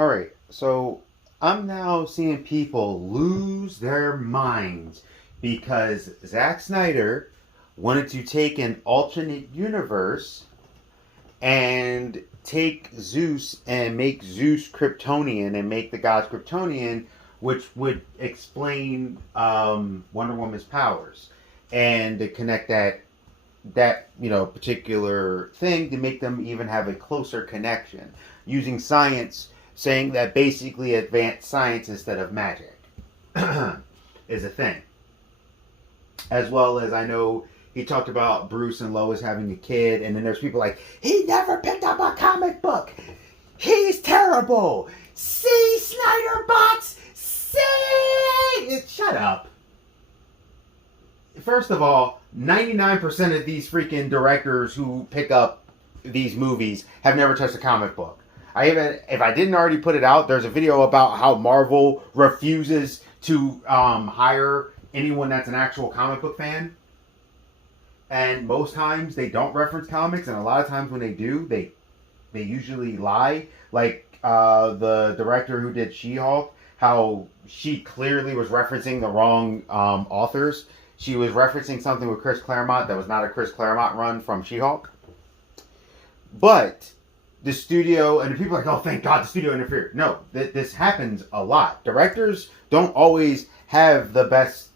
Alright, so I'm now seeing people lose their minds because Zack Snyder wanted to take an alternate universe and take Zeus and make Zeus kryptonian and make the gods kryptonian, which would explain Wonder Woman's powers and to connect that particular thing to make them even have a closer connection using science, saying that basically advanced science instead of magic is a thing. As well as I know he talked about Bruce and Lois having a kid, and then there's people like, he never picked up a comic book. He's terrible. See, Snyder bots. See. Shut up. First of all, 99% of these freaking directors who pick up these movies have never touched a comic book. If I didn't already put it out, there's a video about how Marvel refuses to hire anyone that's an actual comic book fan. And most times they don't reference comics, and a lot of times when they do, they usually lie. Like the director who did She-Hulk, how she clearly was referencing the wrong authors. She was referencing something with Chris Claremont that was not a Chris Claremont run from She-Hulk. But the studio, and people are like, oh, thank God the studio interfered. No, this happens a lot. Directors don't always have the best,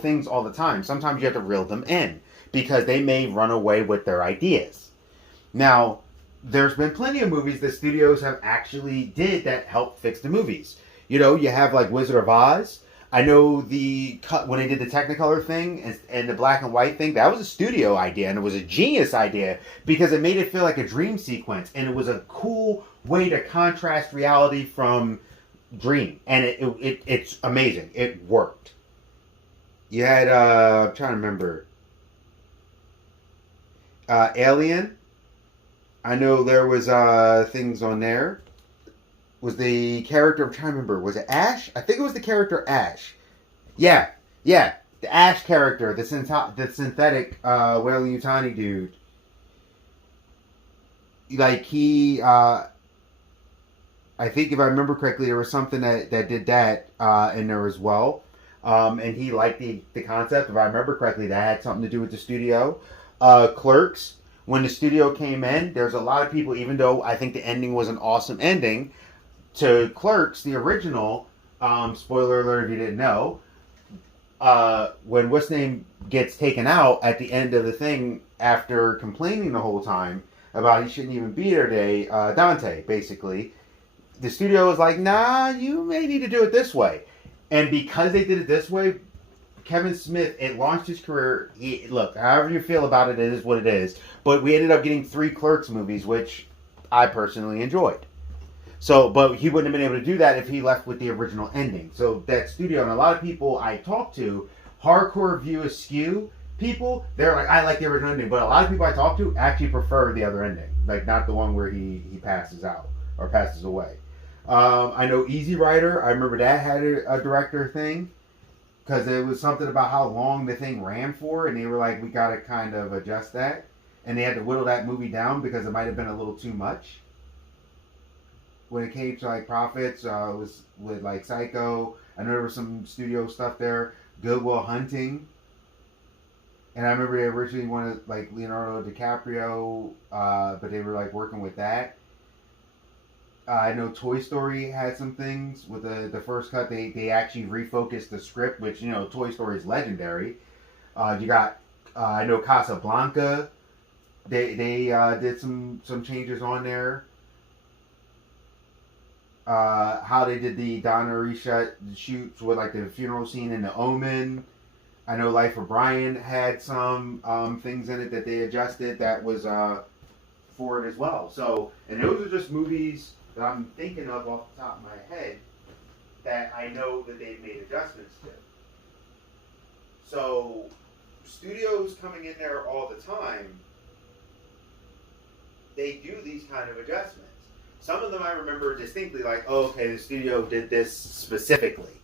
things all the time. Sometimes you have to reel them in because they may run away with their ideas. Now, there's been plenty of movies that studios have actually did that helped fix the movies. You have like Wizard of Oz. I know when they did the Technicolor thing and the black and white thing, that was a studio idea, and it was a genius idea because it made it feel like a dream sequence, and it was a cool way to contrast reality from dream, and it's amazing. It worked. You had I'm trying to remember, Alien. I know there was things on there. Was the character, I'm trying to remember, was it Ash? I think it was the character Ash. Yeah, the Ash character, the synthetic Weyland-Yutani dude. Like I think if I remember correctly, there was something that did that in there as well. And he liked the concept. If I remember correctly, that had something to do with the studio. Clerks, when the studio came in, there's a lot of people, even though I think the ending was an awesome ending, to Clerks, the original, spoiler alert if you didn't know, when what's name gets taken out at the end of the thing after complaining the whole time about he shouldn't even be there today, Dante, basically, the studio was like, nah, you may need to do it this way. And because they did it this way, Kevin Smith, it launched his career. Look, however you feel about it, it is what it is. But we ended up getting 3 Clerks movies, which I personally enjoyed. So, but he wouldn't have been able to do that if he left with the original ending. So that studio, and a lot of people I talk to, hardcore view askew people, they're like, I like the original ending. But a lot of people I talk to actually prefer the other ending. Like, not the one where he passes out or passes away. I know Easy Rider, I remember that had a director thing. Because it was something about how long the thing ran for. And they were like, we got to kind of adjust that. And they had to whittle that movie down because it might have been a little too much. When it came to like profits, was with like Psycho. I know there was some studio stuff there. Good Will Hunting. And I remember they originally wanted like Leonardo DiCaprio, but they were like working with that. I know Toy Story had some things with the first cut. They actually refocused the script, which Toy Story is legendary. You got I know Casablanca. They did some changes on there. How they did the Donna reshoot shoots with like the funeral scene in The Omen. I know Life of Brian had some things in it that they adjusted that was for it as well. So, and those are just movies that I'm thinking of off the top of my head that I know that they've made adjustments to. So, studios coming in there all the time, they do these kind of adjustments. Some of them I remember distinctly like, oh, okay, the studio did this specifically.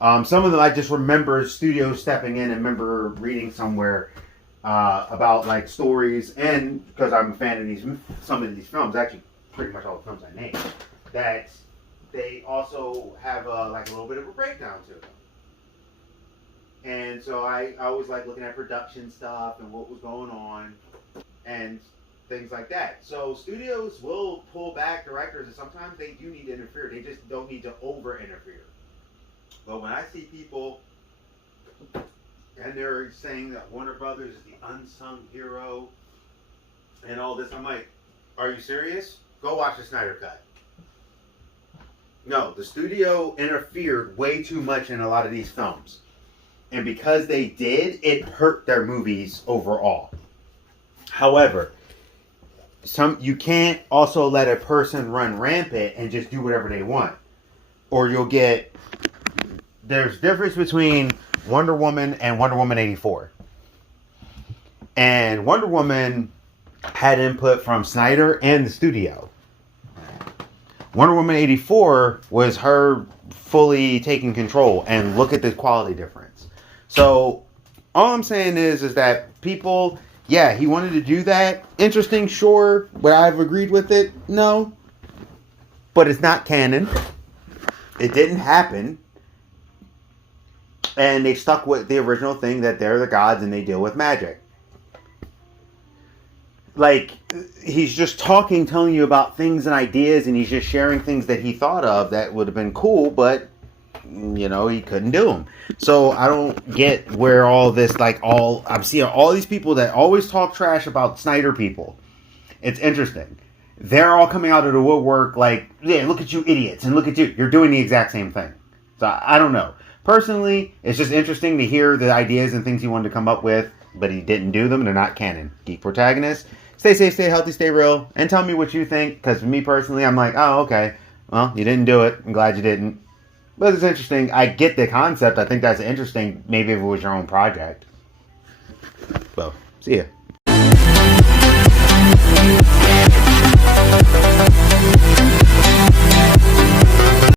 Some of them I just remember studios stepping in and remember reading somewhere about like stories, and because I'm a fan of some of these films, actually pretty much all the films I named. that they also have like a little bit of a breakdown to them. And so I always like looking at production stuff and what was going on and things like that. So studios will pull back directors, and sometimes they do need to interfere. They just don't need to over interfere. But when I see people and they're saying that Warner Brothers is the unsung hero and all this, I'm like, are you serious? Go watch the Snyder Cut. No, the studio interfered way too much in a lot of these films. And because they did, it hurt their movies overall. However, you can't also let a person run rampant and just do whatever they want. Or you'll get... There's difference between Wonder Woman and Wonder Woman 84. And Wonder Woman had input from Snyder and the studio. Wonder Woman 84 was her fully taking control, and look at the quality difference. So all I'm saying is that people, yeah, he wanted to do that. Interesting, sure. Would I have agreed with it? No. But it's not canon. It didn't happen. And they stuck with the original thing that they're the gods and they deal with magic. Like, he's just talking, telling you about things and ideas, and he's just sharing things that he thought of that would have been cool, but, you know, he couldn't do them. So I don't get where all this, like, I'm seeing all these people that always talk trash about Snyder people. It's interesting. They're all coming out of the woodwork like, yeah, look at you idiots, and look at you. You're doing the exact same thing. So I don't know. Personally, it's just interesting to hear the ideas and things he wanted to come up with, but he didn't do them. They're not canon. Geek Protagonist. Stay safe, stay healthy, stay real, and tell me what you think, because for me personally, I'm like, oh, okay. Well, you didn't do it. I'm glad you didn't. But it's interesting. I get the concept. I think that's interesting, maybe if it was your own project. Well, see ya.